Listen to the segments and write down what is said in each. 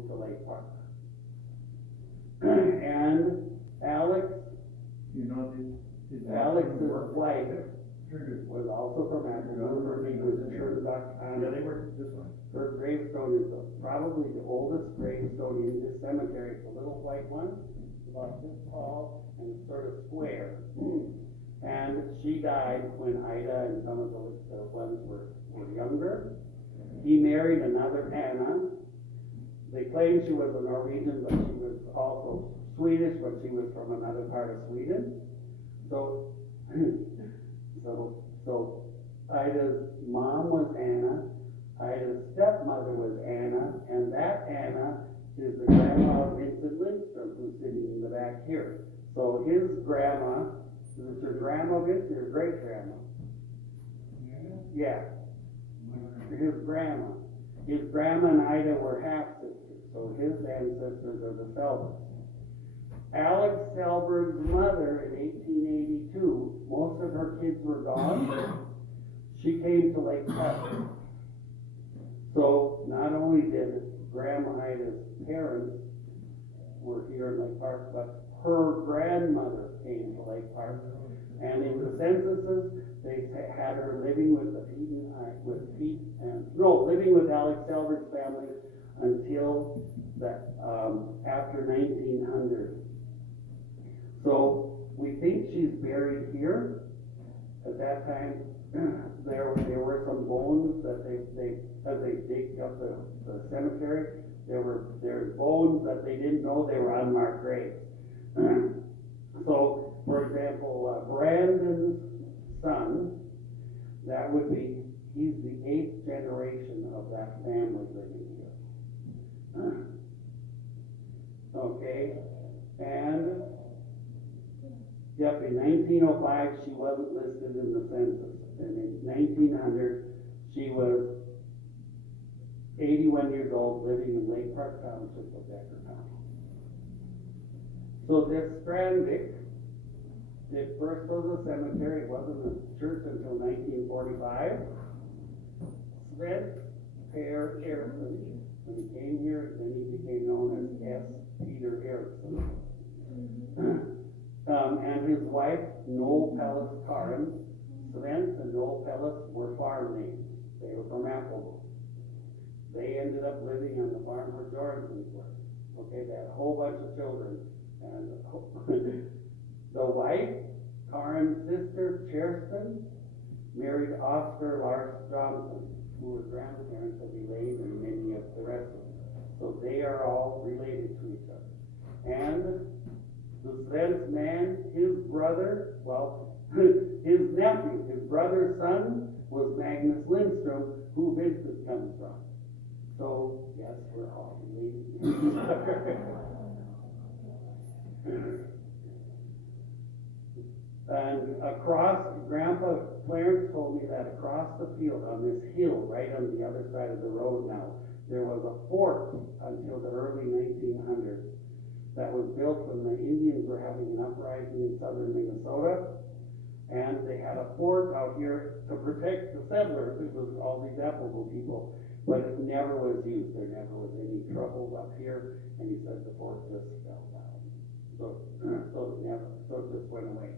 moved to Lake Park. And Alex, You know, his Alex's wife Triggered. was also from Appleton. Her name was Sherlock. Yeah, they were this one. Her gravestone is probably the oldest gravestone in this cemetery. It's a little white one, about this tall and sort of square. And she died when Ida and some of the ones were younger. He married another Anna. They claimed she was a Norwegian, but she was also Swedish, but she was from another part of Sweden. So, so Ida's mom was Anna, Ida's stepmother was Anna, and that Anna is the grandma of Vincent Lindstrom, who's sitting in the back here. So his grandma, is it your grandma, Vince, or your great grandma? Yeah, his grandma. His grandma and Ida were half sisters, so his ancestors are the Selbers. Alex Selberg's mother in 1882, most of her kids were gone. She came to Lake Park. So not only did Grandma Ida's parents were here in Lake Park, but her grandmother came to Lake Park. And in the censuses, they had her living with living with Alex Selberg's family until after 1900. So we think she's buried here. At that time, there were some bones that as they digged up the cemetery, there's bones that they didn't know they were unmarked graves. So, for example, Brandon's son, that would be, he's the 8th generation of that family living here. Okay, and yep, in 1905 she wasn't listed in the census, and in 1900 she was 81 years old, living in Lake Park Township of Becker County. So this Strandvik, it first was a cemetery, it wasn't a church until 1945. Sven Per Eriksson, when he came here, then he became known as S. Peter Eriksson. And his wife, Noel Pellis Karin. Sven and Noel Pellis were farm names. They were from Appleton. They ended up living on the farm where Jordan's were. Okay, they had a whole bunch of children. And the wife, Karin's sister, Cherston, married Oscar Lars Johnson, who were grandparents of Elaine and many of the rest of them. So they are all related to each other. And the Sven's man, his brother, well, his nephew, his brother's son was Magnus Lindstrom, who Vincent comes from. So, yes, we're all related to each other. And across, Grandpa Clarence told me that across the field on this hill, right on the other side of the road now, there was a fort until the early 1900s that was built when the Indians were having an uprising in southern Minnesota. And they had a fort out here to protect the settlers. It was all these Appleton people, but it never was used. There never was any trouble up here, and he said the fort just fell down. So it just went away.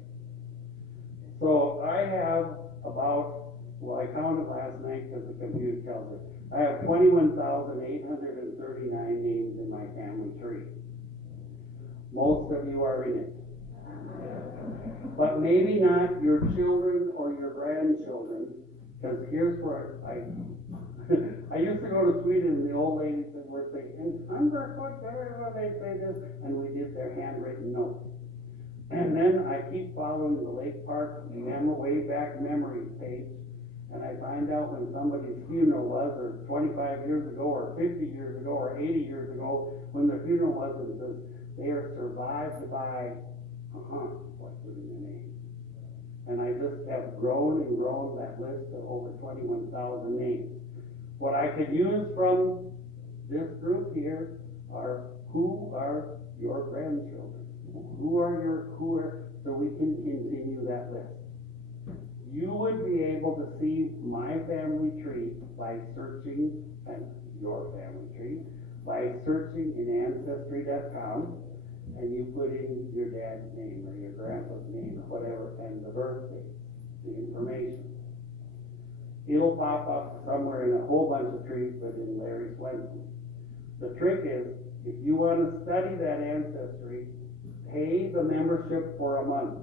So I have about, well, I counted last night because the computer tells it. I have 21,839 names in my family tree. Most of you are in it. But maybe not your children or your grandchildren, because here's where I used to go to Sweden, and the old ladies that were saying, and underfoot, they say this, and we did their handwritten notes. And then I keep following the Lake Park way back memories page, and I find out when somebody's funeral was, or 25 years ago, or 50 years ago, or 80 years ago, when their funeral was, and it says, they are survived by, what's the name? And I just have grown and grown that list of over 21,000 names. What I could use from this group here are, who are your grandchildren? So we can continue that list. You would be able to see my family tree by searching, and your family tree, by searching in Ancestry.com, and you put in your dad's name or your grandpa's name or whatever, and the birthday, the information. It'll pop up somewhere in a whole bunch of trees, but in Larry Swenson. The trick is, if you wanna study that ancestry, pay the membership for a month.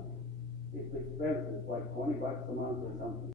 It's expensive, like $20 a month or something.